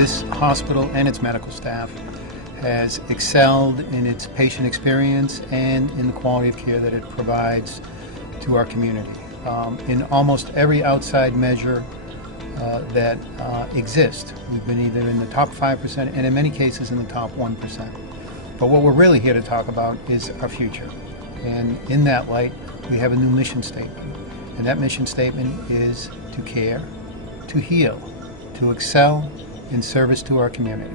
This hospital and its medical staff has excelled in its patient experience and in the quality of care that it provides to our community. In almost every outside measure that exists, we've been either in the top 5% and in many cases in the top 1%. But what we're really here to talk about is our future. And in that light, we have a new mission statement. And that mission statement is to care, to heal, to excel in service to our community.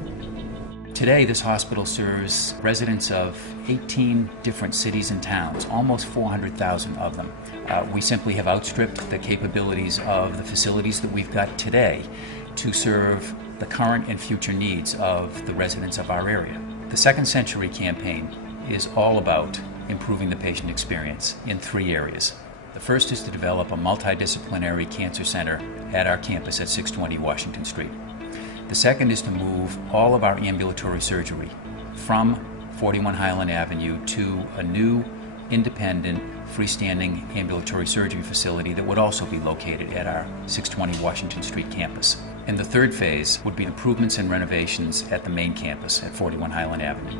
Today, this hospital serves residents of 18 different cities and towns, almost 400,000 of them. We simply have outstripped the capabilities of the facilities that we've got today to serve the current and future needs of the residents of our area. The Second Century campaign is all about improving the patient experience in 3 areas. The first is to develop a multidisciplinary cancer center at our campus at 620 Washington Street. The second is to move all of our ambulatory surgery from 41 Highland Avenue to a new, independent, freestanding ambulatory surgery facility that would also be located at our 620 Washington Street campus. And the third phase would be improvements and renovations at the main campus at 41 Highland Avenue.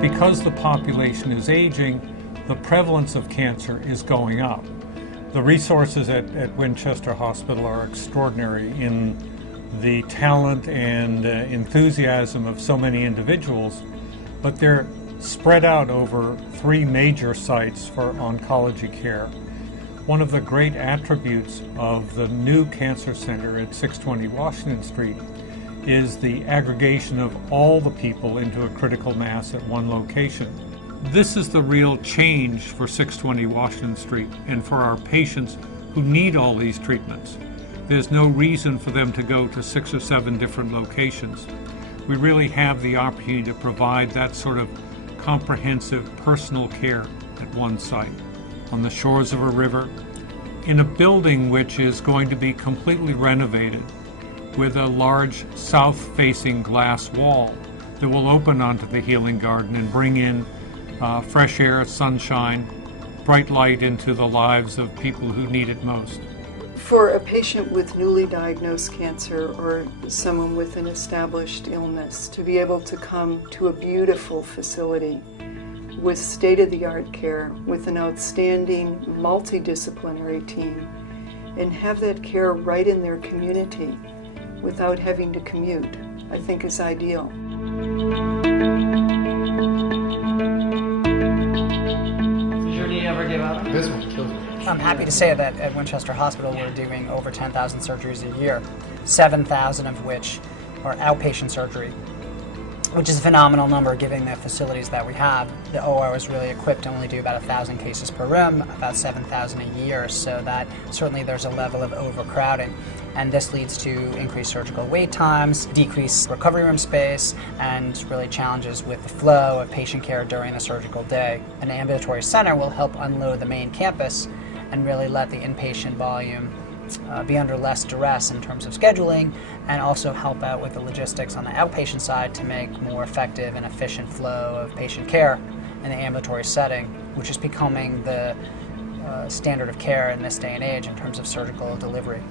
Because the population is aging, the prevalence of cancer is going up. The resources at Winchester Hospital are extraordinary in the talent and enthusiasm of so many individuals, but they're spread out over 3 major sites for oncology care. One of the great attributes of the new cancer center at 620 Washington Street is the aggregation of all the people into a critical mass at one location. This is the real change for 620 Washington Street and for our patients who need all these treatments. There's no reason for them to go to 6 or 7 different locations. We really have the opportunity to provide that sort of comprehensive personal care at one site, on the shores of a river, in a building which is going to be completely renovated with a large south-facing glass wall that will open onto the healing garden and bring in fresh air, sunshine, bright light into the lives of people who need it most. For a patient with newly diagnosed cancer or someone with an established illness to be able to come to a beautiful facility with state-of-the-art care, with an outstanding multidisciplinary team, and have that care right in their community without having to commute, I think is ideal. This one kills me. I'm happy to say that at Winchester Hospital we're doing over 10,000 surgeries a year, 7,000 of which are outpatient surgery, which is a phenomenal number given the facilities that we have. The OR is really equipped to only do about 1,000 cases per room, about 7,000 a year, so that certainly there's a level of overcrowding. And this leads to increased surgical wait times, decreased recovery room space, and really challenges with the flow of patient care during the surgical day. An ambulatory center will help unload the main campus and really let the inpatient volume be under less duress in terms of scheduling, and also help out with the logistics on the outpatient side to make more effective and efficient flow of patient care in the ambulatory setting, which is becoming the standard of care in this day and age in terms of surgical delivery.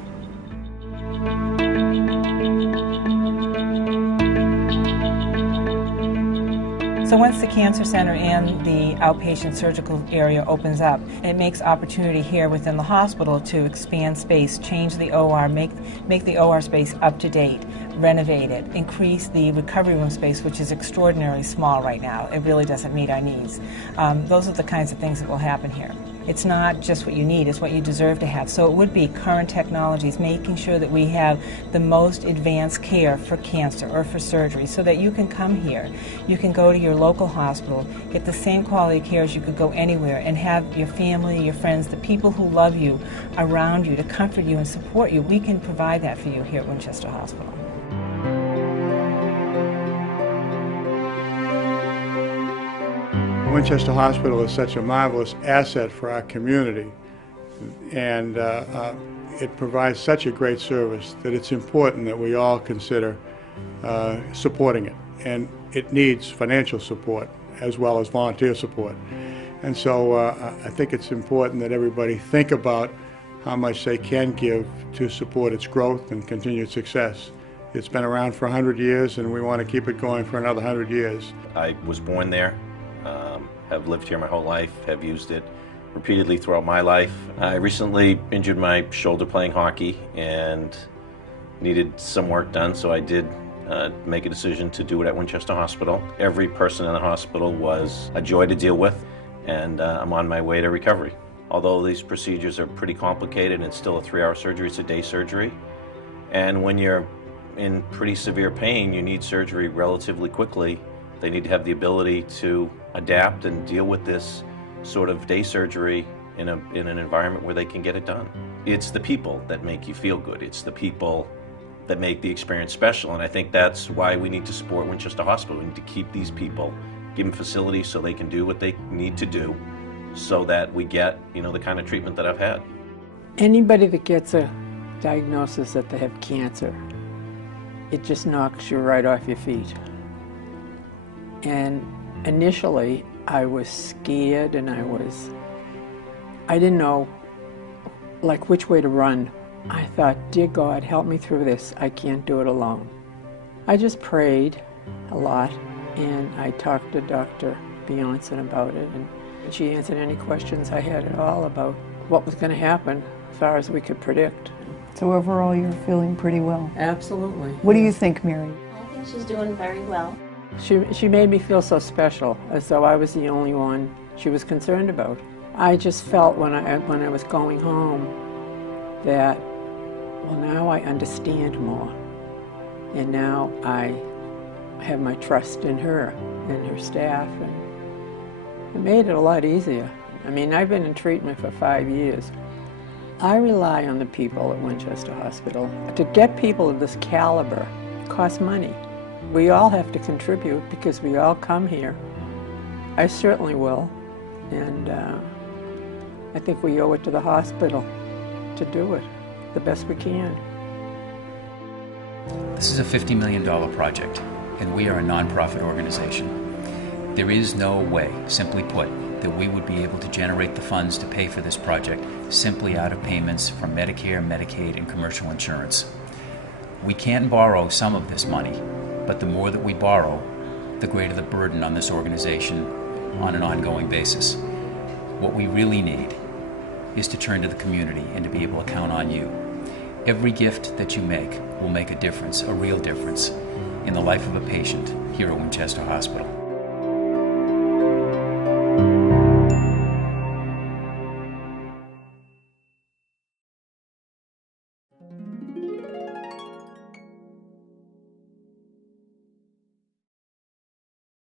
So once the cancer center and the outpatient surgical area opens up, it makes opportunity here within the hospital to expand space, change the OR, make the OR space up to date, renovate it, increase the recovery room space, which is extraordinarily small right now. It really doesn't meet our needs. Those are the kinds of things that will happen here. It's not just what you need, it's what you deserve to have. So it would be current technologies, making sure that we have the most advanced care for cancer or for surgery so that you can come here. You can go to your local hospital, get the same quality of care as you could go anywhere, and have your family, your friends, the people who love you around you to comfort you and support you. We can provide that for you here at Winchester Hospital. Winchester Hospital is such a marvelous asset for our community, and it provides such a great service that it's important that we all consider supporting it. And it needs financial support as well as volunteer support. And so I think it's important that everybody think about how much they can give to support its growth and continued success. It's been around for 100 years, and we want to keep it going for another 100 years. I was born there, have lived here my whole life, have used it repeatedly throughout my life. I recently injured my shoulder playing hockey and needed some work done, so I did make a decision to do it at Winchester Hospital. Every person in the hospital was a joy to deal with, and I'm on my way to recovery. Although these procedures are pretty complicated, it's still a 3-hour surgery, it's a day surgery. And when you're in pretty severe pain, you need surgery relatively quickly. They need to have the ability to adapt and deal with this sort of day surgery in an environment where they can get it done. It's the people that make you feel good. It's the people that make the experience special, and I think that's why we need to support Winchester Hospital. We need to keep these people, give them facilities so they can do what they need to do, so that we get, the kind of treatment that I've had. Anybody that gets a diagnosis that they have cancer, it just knocks you right off your feet. And initially, I was scared, and I didn't know, which way to run. I thought, dear God, help me through this. I can't do it alone. I just prayed a lot, and I talked to Dr. Beyonce about it, and she answered any questions I had at all about what was going to happen as far as we could predict. So overall, you're feeling pretty well? Absolutely. What do you think, Mary? I think she's doing very well. She made me feel so special, as though I was the only one she was concerned about. I just felt when I was going home that, well, now I understand more, and now I have my trust in her and her staff, and it made it a lot easier. I mean, I've been in treatment for 5 years. I rely on the people at Winchester Hospital. To get people of this caliber costs money. We all have to contribute because we all come here. I certainly will, and I think we owe it to the hospital to do it the best we can. This is a $50 million project, and we are a nonprofit organization. There is no way, simply put, that we would be able to generate the funds to pay for this project simply out of payments from Medicare, Medicaid, and commercial insurance. We can borrow some of this money, but the more that we borrow, the greater the burden on this organization on an ongoing basis. What we really need is to turn to the community and to be able to count on you. Every gift that you make will make a difference, a real difference, in the life of a patient here at Winchester Hospital.